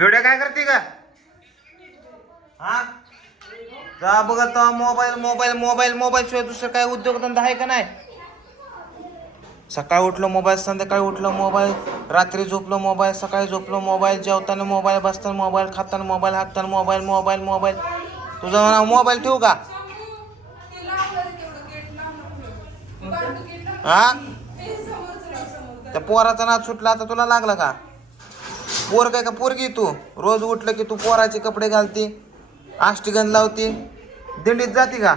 पिवड्या काय करते का? हा? जा बघत मोबाईल मोबाईल मोबाईल मोबाईल शिवाय दुसरं काय उद्योगधंदा आहे का नाही? सकाळी उठलो मोबाईल संध्याकाळी उठलो मोबाईल रात्री झोपलो मोबाईल सकाळी झोपलो मोबाईल जेवताना मोबाईल बसताना मोबाईल खाताना मोबाईल हाकताना मोबाईल मोबाईल मोबाईल. तुझं म्हणा मोबाईल ठेवू का? हा? त्या पोराचा नाच सुटला आता तुला लागला का? पोर काय का पोरगी तू? रोज उठलं की तू पोराचे कपडे घालते आष्टीगंध लावते दिंडीत जाते का?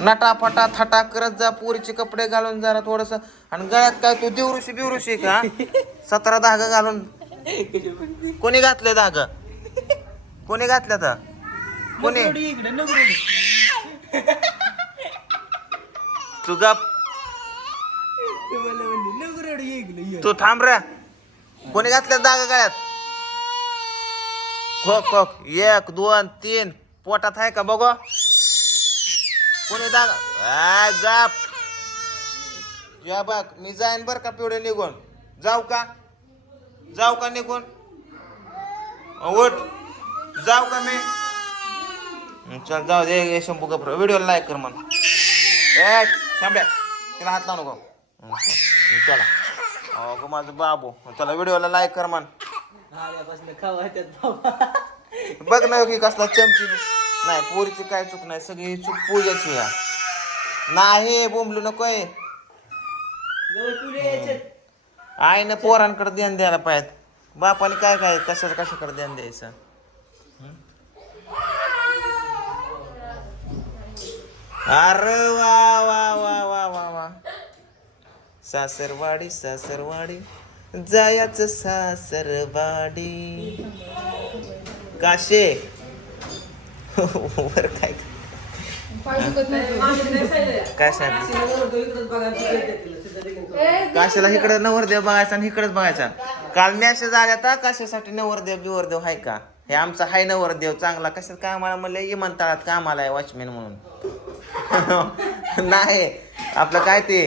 नटा फटा थटा करत जा पोरीचे कपडे घालून जरा थोडस. आणि गळ्यात काय तू दिवरुशी बिवरुशी का? सतरा धागा घालून. कोणी घातले धाग? कोणी घातल्या तर? कोणी? तू गप. तू थांब रे. कोणी घातल्या जागा गळ्यात? खोक खोक. एक दोन तीन. पोटात आहे का बघ? कोणी दागा आ, या बघ मी जाईन बर का पिवळे निघून. जाऊ का? जाऊ का निघून? उठ. जाऊ का मी? चल जाऊ दे. शंभू गप्र व्हिडिओ लाईक कर मग ए थांब्या तिला हात लावू नको. चला. अहो गं माझं बाबू. चला व्हिडिओला लाईक कर म्हण. आल्यापासून खावा त्यात बाबा. बघ ना की कसला चमची. नाही पोरीची काय चूक नाही सगळी चूक पूजाची आहे. नाही बोंबलू नकोय. गवत तुले आईनं पोरांकडे ध्यान द्यायला पाहिजे बापाने काय काय कशाचं कशाकडे ध्यान द्यायचं? हं? अरे वा. सासरवाडी सासरवाडी जायचं सासरवाडी. काशे. वर काय? काशाला काशाला इकडं इकडे नवरदेव बघायचा आणि इकडेच बघायचा. काल मॅसेज आल्या तर काशासाठी नवरदेव बिवरदेव आहे का? हे आमचा हाय नवरदेव चांगला. कशात कामाला म्हणलं इमानतळात कामाला आहे वॉचमॅन म्हणून. नाही. आपलं काय ते?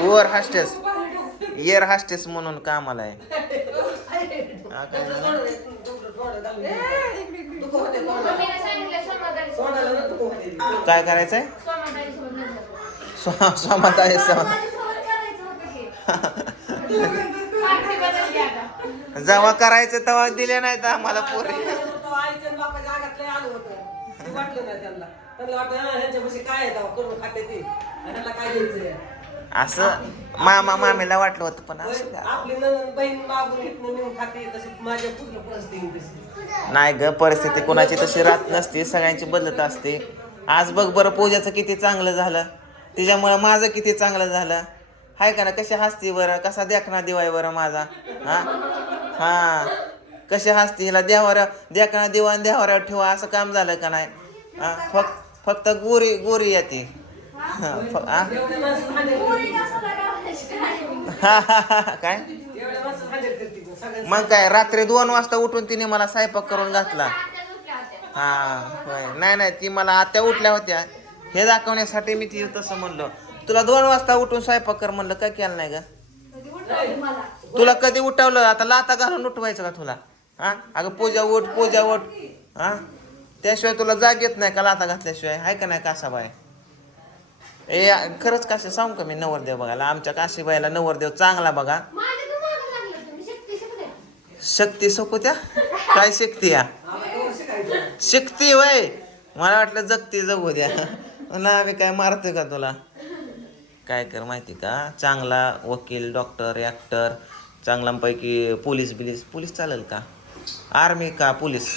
ओव्हर हास्टेस एअर हास्टेस म्हणून कामाला आहे. हा, काय झालं? काय करायचंय? स्वा- स्वामाताई समा जेव्हा करायचं तेव्हा दिले नाही तर आम्हाला पोरे. आईचं बापाच्या आगात लय आलं होतं. ते वाटलं नाही त्यांना. त्यांना वाटलं "हा, ह्यांच्यापाशी काय आहे तेव्हा करून खाते ते. आणि ह्याला काय द्यायचंय? असं मामा मामीला वाटलं होतं पण असं काय. आपली ननंद बहीण मागून इथनं नेऊन खाते तशी माझ्या पूर्ण परिस्थिती तशी. नाही ग परिस्थिती कोणाची तशी राहत नसते सगळ्यांची बदलत असते. आज बघ बरं पूजाचं किती चांगलं झालं. तिच्यामुळं माझं किती चांगलं झालं. हाय का ना कशी हसती बरं कसा देखना दिवाय बरं माझा. हा? हा. कशी हसती हिला देवावर देखना दिवा देवावर ठेवा असं काम झालं का नाही? हा फक्त फक्त गोरी गोरी येते. काय मग काय रात्री दोन वाजता उठून तिने मला स्वयंपाक करून घातला. हा नाही नाही ती मला आत्या उठल्या होत्या. हे दाखवण्यासाठी मी ती तसं म्हणलं. तुला दोन वाजता उठून स्वयंपाक कर म्हणलं काय केलं नाही का तुला कधी उठवलं? आता लाता घालून उठवायचं का तुला? हा? अगं पूजा उठ पूजा उठ. हा? त्याशिवाय तुला जाग येत नाही का लाता घातल्याशिवाय? आहे का नाही कासाबाई? ए खरंच काशी सांगू का मी नवरदेव बघायला? आमच्या काशीबाईला नवरदेव चांगला बघा. शक्ती सकोत्या काय शक्ती या? शिकती वय! मला वाटलं जगती जगू द्या. ना आम्ही काय मारतोय का तुला? काय कर माहिती का? चांगला वकील डॉक्टर ॲक्टर चांगल्यापैकी पोलीस बिलीस पोलीस चालेल का? आर्मी का? पोलीस.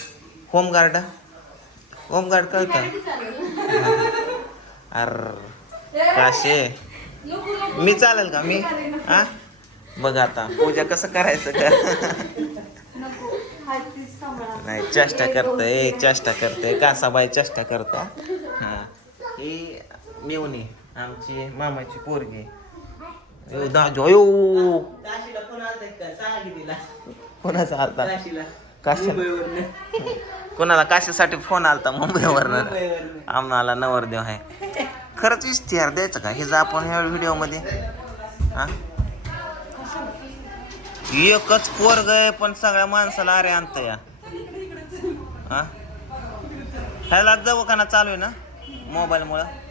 होमगार्ड होमगार्ड कळतं अर काशे मी चालेल का मी हा बघ आता पूजा कसं करायचं का नाही चेष्टा करते चेष्टा करते कासाबाई चेष्टा करता हा ही मेवणी आमची मामाची पोरगी दाजो कोणाचा आलता काशीला? काशी मुंबईवरनं. कोणाला काशीसाठी फोन आलता मुंबईवरनं? आम्हाला नवरदेव आहे. खरंच इश्तिहार द्यायचं का? हे जर आपण ह्या व्हिडिओमध्ये. हा? एकच पोरग आहे पण सगळ्या माणसाला अरे आणत या. हा? ह्याला दवाखाना चालू आहे ना? मोबाईल मुळे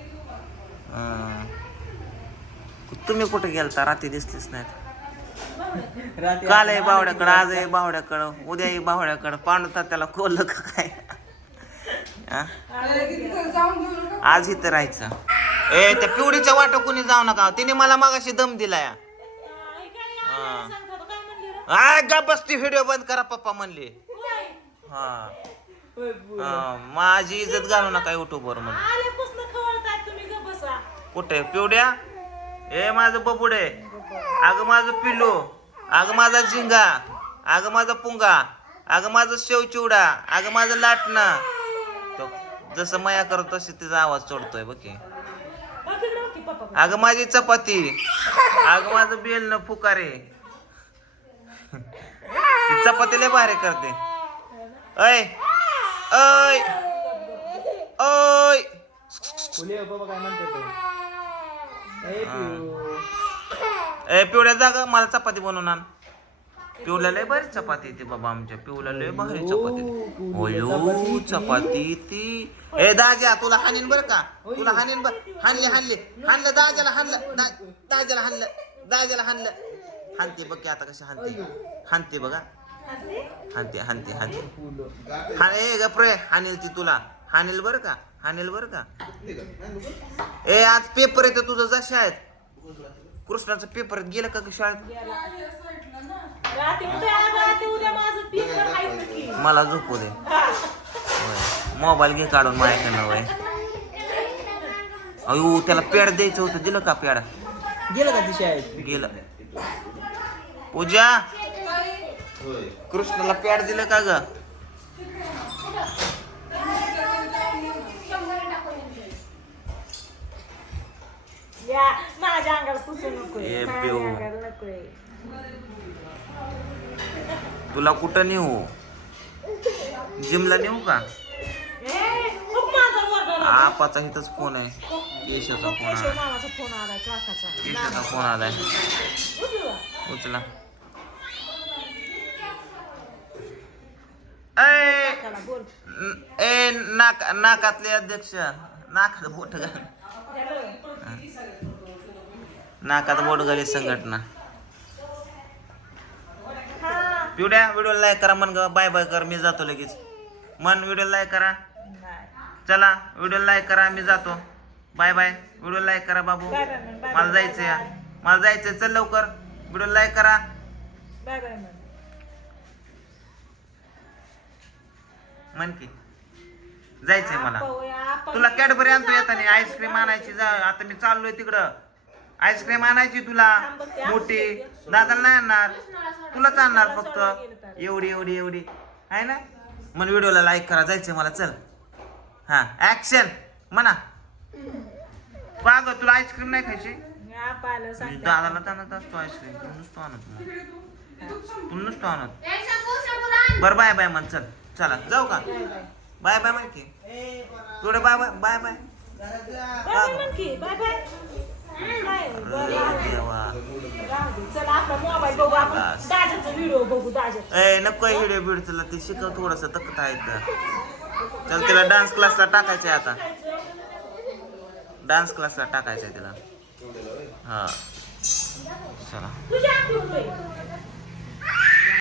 तुम्ही कुठे गेलता? रात्री दिसलीच नाहीत. काल आहे बावड्याकडं आज आहे बावड्याकडं उद्या आहे बावड्याकडं. पांडुता त्याला कोल्लं का काय? आज इथं राहायचं. ए त्या पिवडीच्या वाट कोणी जाऊ नका. तिने मला मागाशी दम दिलाय आय गा बसती व्हिडिओ बंद करा पप्पा म्हणले. हा. हा, माझी इज्जत घालू नका युट्यूब वर म्हणून. कुठे? पिवड्या? ए माझं बबुडे. अगं माझं पिल्लू. अगं माझा झिंगा अगं माझा पुंगा अगं माझं शेव चिवडा अगं माझं लाटणं. तो जसं मया करतो तसे तिचा आवाज चढतोय बघ अगं माझी चपाती अगं माझं बेल न फुकारे चपाती लय भारी करते. ऐ ऐ ऐ फुले बाबा काय म्हणते तो ए पिवळ्या जागा मला चपाती बनवून आण. पिवला लय भारी चपाती येते बाबा आमच्या. पिवला लय भारी चपाती ओयो चपाती ती ए दाजा तुला हानीन बर का? तुला हानीन बर. हानले हानले हानलं दाजाला हानलं दा- दाजाला हानलं दाजाला हानलं हानते बघ की आता कशी हानते हानते बघा. हानते हानते हानते हा हान ए गप्रे हानेल ती तुला. हानेल बर का? हानेल बर का? ए आज पेपर येतो तुझं जा शाळेत कृष्णाचं पेपर गेलं का ग शाळेत? रात्री उद्या रात्री उद्या माझं पेपर आहे की मला झोपू दे. मोबाईल घे काढून माझ्याकडनं वय. अयो त्याला पेड द्यायचं होतं. दिलं का पेड गेलं का ती शाळेत? गेलं. पूजा कृष्णाला पॅड दिलं का ग? या. माझ्या अंगाला पुसू नकोय. ए, माझ्या पिऊ. अंगाला नकोय. तुला कुठं नेऊ? जिमला नेऊ का? ए, खूप माझा वरडा आपाचा इथंच फोन आहे. केशाचा फोन मामाचा फोन काकाचा. केशाचा फोन आलाय. उचलू. ए काकाला बोल. न- ए नाक नाकातले अध्यक्ष. नाकात बोट घाल. हॅलो. नाकात बोट घाली संघटना. पिवड्या व्हिडिओ लाईक करा मन ग. बाय बाय कर. मी जातो लगेच. मन व्हिडिओ लाईक करा. चला व्हिडिओ लाईक करा. मी जातो. बाय बाय व्हिडिओ लाईक करा बाबू. मला बाय मला जायचंय. चल लवकर. व्हिडिओ लाईक करा. म्हण. की. जायचंय मला. तुला कॅडबरी आणतो येताना. आईस्क्रीम आणायची जा. आता मी चाललोय तिकडं. आईस्क्रीम आणायची तुला? मोठी. दादाला नाही आणणार. तुलाच आणणार फक्त. एवढी एवढी एवढी. आहे ना? मग व्हिडिओला लाईक करा. जायचंय मला. चल. हा ऍक्शन म्हणा. का ग तुला आईस्क्रीम नाही खायची. दादाला आणत असतो आईस्क्रीम तू नुसतो आणत मग. तू नुसतो आणत. बरं बाय बाय म्हण. चल. चला. जाऊ का? Bye bye. बाय बाय म्हण की. थोडे bye bye bye bye bye bye बस. व्हिडिओ बघू दाजाचा ए नको व्हिडिओ बिड तुला. ते शिकव थोडस तकत आहे तर चल तिला डान्स क्लासला टाकायचंय आता. डान्स क्लासला टाकायचंय तिला. हा. चला. तुझ्या आठवतोय